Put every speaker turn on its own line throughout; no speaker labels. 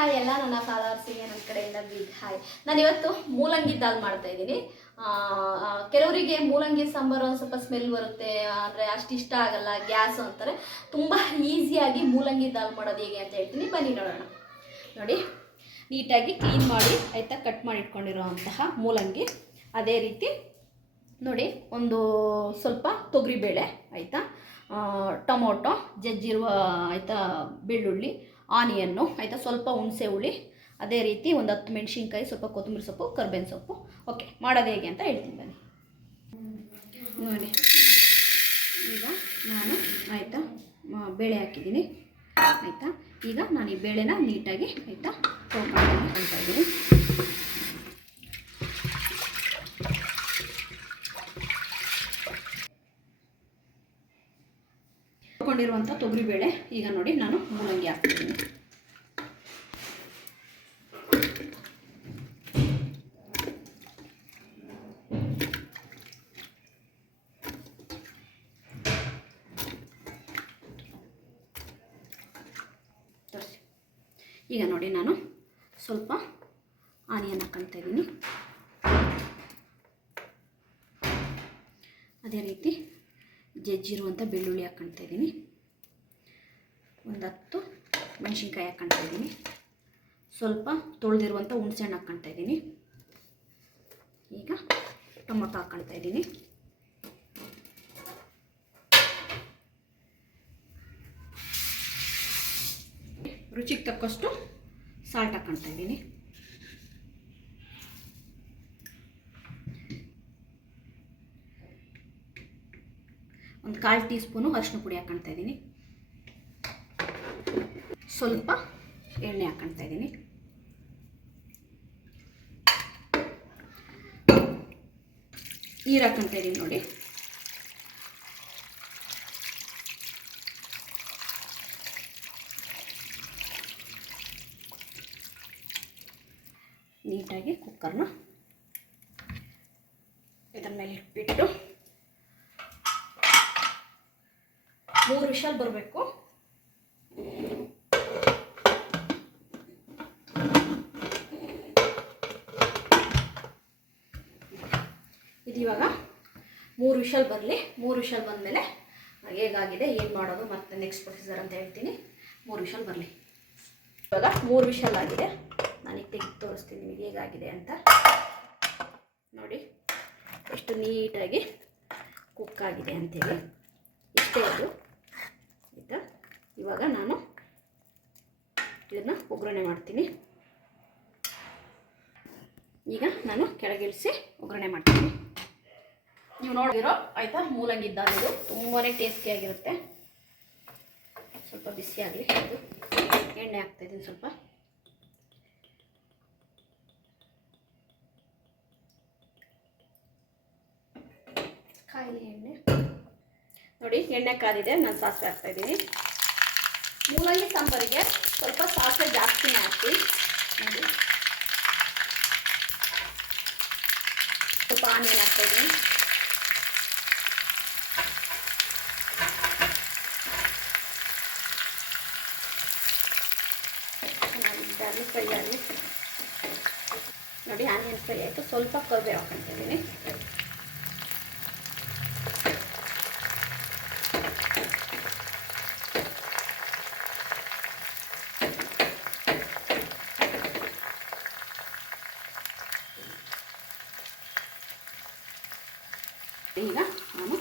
Hi, ಎಲ್ಲ ನನ್ನ ಫಾಲೋವರ್ಸಿಗೆ ನನ್ನ ಕಡೆಯಿಂದ ಬಿಗ್ ಹಾಯ್. ನಾನು ಇವತ್ತು ಮೂಲಂಗಿ ದಾಲ್ ಮಾಡ್ತಾ ಇದ್ದೀನಿ. ಕೆಲವರಿಗೆ ಮೂಲಂಗಿ ಸಾಂಬಾರು ಒಂದು ಸ್ವಲ್ಪ ಸ್ಮೆಲ್ ಬರುತ್ತೆ ಅಂದರೆ ಅಷ್ಟು ಇಷ್ಟ ಆಗಲ್ಲ, ಗ್ಯಾಸ್ ಅಂತಾರೆ. ತುಂಬ ಈಸಿಯಾಗಿ ಮೂಲಂಗಿ ದಾಲ್ ಮಾಡೋದು ಹೇಗೆ ಅಂತ ಹೇಳ್ತೀನಿ. ಬನ್ನಿ ನೋಡೋಣ. ನೋಡಿ, ನೀಟಾಗಿ ಕ್ಲೀನ್ ಮಾಡಿ, ಆಯಿತಾ? ಕಟ್ ಮಾಡಿ ಇಟ್ಕೊಂಡಿರುವಂತಹ ಮೂಲಂಗಿ. ಅದೇ ರೀತಿ, ನೋಡಿ, ಒಂದು ಸ್ವಲ್ಪ ತೊಗರಿಬೇಳೆ, ಆಯಿತಾ? ಟೊಮೊಟೊ, ಜಜ್ಜಿರುವ, ಆಯಿತಾ, ಬೆಳ್ಳುಳ್ಳಿ ಆನಿಯನ್ನು, ಆಯಿತಾ? ಸ್ವಲ್ಪ ಹುಣಸೆ ಹುಳಿ, ಅದೇ ರೀತಿ ಒಂದು ಹತ್ತು ಮೆಣಸಿನ್ಕಾಯಿ, ಸ್ವಲ್ಪ ಕೊತ್ತಂಬರಿ ಸೊಪ್ಪು, ಕರ್ಬೇವಿನ ಸೊಪ್ಪು. ಓಕೆ ಮಾಡೋದು ಹೇಗೆ ಅಂತ ಹೇಳ್ತೀನಿ ಬನ್ನಿ. ನೋಡಿ. ಈಗ ನಾನು, ಆಯಿತಾ ಬೇಳೆ ಹಾಕಿದ್ದೀನಿ. ಆಯಿತಾ? ಈಗ ನಾನು ಈ ಬೇಳೆನ ನೀಟಾಗಿ, ಆಯಿತಾ ತೊಗೊಂಡು ಇದ್ದೀನಿ ತೊಗೊಂಡಿರುವಂಥ ತೊಗರಿಬೇಳೆ ಈಗ ನೋಡಿ ನಾನು ಮೂಲಂಗಿ ಹಾಕ್ತೀನಿ. ತೋರಿಸಿ. ಈಗ ನೋಡಿ ನಾನು ಸ್ವಲ್ಪ ಆನಿಯನ್ ಹಾಕ್ಕೊಳ್ತಾ ಇದ್ದೀನಿ. ಅದೇ ರೀತಿ ಜಜ್ಜಿರುವಂಥ ಬೆಳ್ಳುಳ್ಳಿ ಹಾಕ್ಕೊಳ್ತಾ ಇದ್ದೀನಿ. ಒಂದು ಹತ್ತು ಮೆಣಸಿನ್ಕಾಯಿ ಹಾಕ್ಕೊಳ್ತಾ ಇದ್ದೀನಿ. ಸ್ವಲ್ಪ ತೊಳೆದಿರುವಂಥ ಹುಣಸೆಹಣ್ಣು ಹಾಕ್ಕೊಳ್ತಾ ಇದ್ದೀನಿ. ಈಗ ಟೊಮೊಟೊ ಹಾಕ್ಕೊಳ್ತಾ ಇದ್ದೀನಿ. ರುಚಿಗೆ ತಕ್ಕಷ್ಟು ಸಾಲ್ಟ್ ಹಾಕ್ಕೊಳ್ತಾ ಇದ್ದೀನಿ. ಒಂದು ಕಾಲು ಟೀ ಸ್ಪೂನು ಅರಿಶಿನ ಪುಡಿ ಹಾಕ್ಕೊಳ್ತಾ ಇದ್ದೀನಿ. ಸ್ವಲ್ಪ ಎಣ್ಣೆ ಹಾಕೊಳ್ತಾ ಇದ್ದೀನಿ. ನೀರು ಹಾಕೊಳ್ತಾ ಇದ್ದೀನಿ ನೋಡಿ. ನೀಟಾಗಿ ಕುಕ್ಕರ್ನ ಇದರ ಮೇಲೆ ಇಟ್ಬಿಟ್ಟು ಮೂರು ವಿಷಲ್ ಬರಬೇಕು. ಇವಾಗ ಮೂರು ವಿಷಲ್ ಬರಲಿ, ಮೂರು ವಿಷಲ್ ಬಂದಮೇಲೆ ಹೇಗಾಗಿದೆ, ಏನು ಮಾಡೋದು ಮತ್ತೆ ನೆಕ್ಸ್ಟ್ ಪ್ರೊಸೀಜರ್ ಅಂತ ಹೇಳ್ತೀನಿ. ಮೂರು ವಿಷಲ್ ಬರಲಿ. ಇವಾಗ ಮೂರು ವಿಷಲ್ ಆಗಿದೆ. ನಾನೀಗ ತೆಗೆದು ತೋರಿಸ್ತೀನಿ ನಿಮಗೆ ಹೇಗಾಗಿದೆ ಅಂತ. ನೋಡಿ, ಎಷ್ಟು ನೀಟಾಗಿ ಕುಕ್ ಆಗಿದೆ ಅಂತೇಳಿ. ಇಷ್ಟೇ ಇದು ಆಯಿತಾ? ಇವಾಗ ನಾನು ಇದನ್ನು ಒಗ್ಗರಣೆ ಮಾಡ್ತೀನಿ. ಈಗ ನಾನು ಕೆಳಗಿಳಿಸಿ ಒಗ್ಗರಣೆ ಮಾಡ್ತೀನಿ. ನೀವು ನೋಡಿರೋ ಆಯಿತಾ? ಮೂಲಂಗಿ ದಾಲ್ ಇದು ತುಂಬಾ ಟೇಸ್ಟಿಯಾಗಿರುತ್ತೆ ಸ್ವಲ್ಪ ಬಿಸಿ ಆಗಲಿ. ಇದು ಎಣ್ಣೆ ಹಾಕ್ತಾಯಿದ್ದೀನಿ ಸ್ವಲ್ಪ. ಕಾಯಿಲೆ ಎಣ್ಣೆ. ನೋಡಿ, ಎಣ್ಣೆ ಕಾದಿದೆ. ನಾನು ಸಾಸಿವೆ ಹಾಕ್ತಾ ಇದ್ದೀನಿ. ಮೂಲಂಗಿ ಸಾಂಬಾರಿಗೆ ಸ್ವಲ್ಪ ಸಾಸಿವೆ ಜಾಸ್ತಿನೇ ಹಾಕಿ ನೋಡಿ. ಸ್ವಲ್ಪ ಆನಿಯನ್ ಹಾಕ್ತಾ ಇದ್ದೀನಿ ಚೆನ್ನಾಗಿ ಫ್ರೈ ಆಗಲಿ ನೋಡಿ ಆನಿಯನ್ ಫ್ರೈ ಆಯಿತು? ಸ್ವಲ್ಪ ಕೊಬ್ಬರಿ ಹಾಕ್ಕೊತಿದ್ದೀನಿ ಈಗ ನಾನು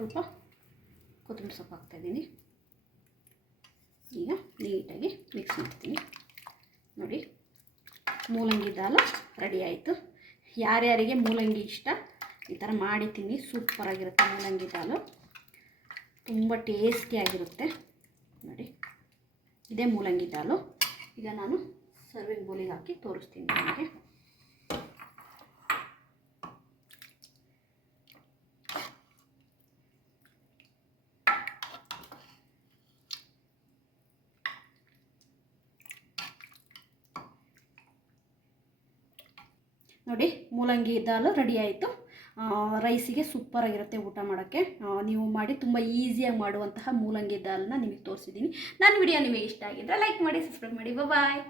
ಸ್ವಲ್ಪ ಕೊತ್ತಂಬರಿ ಸೊಪ್ಪು ಹಾಕ್ತಾಯಿದ್ದೀನಿ ಈಗ ನೀಟಾಗಿ ಮಿಕ್ಸ್ ಮಾಡ್ತೀನಿ. ನೋಡಿ, ಮೂಲಂಗಿ ದಾಲು ರೆಡಿ ಆಯಿತು. ಯಾರ್ಯಾರಿಗೆ ಮೂಲಂಗಿ ಇಷ್ಟ, ಈ ಥರ ಮಾಡಿ ತಿನ್ನಿ. ಸೂಪರಾಗಿರುತ್ತೆ ಮೂಲಂಗಿ ದಾಲು. ತುಂಬ ಟೇಸ್ಟಿಯಾಗಿರುತ್ತೆ ನೋಡಿ, ಇದೇ ಮೂಲಂಗಿ ದಾಲು. ಈಗ ನಾನು ಸರ್ವಿಂಗ್ ಬೋಲಿಗೆ ಹಾಕಿ ತೋರಿಸ್ತೀನಿ ನಿಮಗೆ.
ನೋಡಿ, ಮೂಲಂಗಿ ದಾಲು ರೆಡಿ ಆಯಿತು. ರೈಸಿಗೆ ಸೂಪರಾಗಿರುತ್ತೆ ಊಟ ಮಾಡೋಕ್ಕೆ. ನೀವು ಮಾಡಿ ತುಂಬ ಈಸಿಯಾಗಿ ಮಾಡುವಂತಹ ಮೂಲಂಗಿ ದಾಲನ್ನ ನಿಮಗೆ ತೋರಿಸಿದ್ದೀನಿ. ನನ್ನ ವಿಡಿಯೋ ನಿಮಗೆ ಇಷ್ಟ ಆಗಿದ್ದರೆ ಲೈಕ್ ಮಾಡಿ ಸಬ್ಸ್ಕ್ರೈಬ್ ಮಾಡಿ. ಬಾಯ್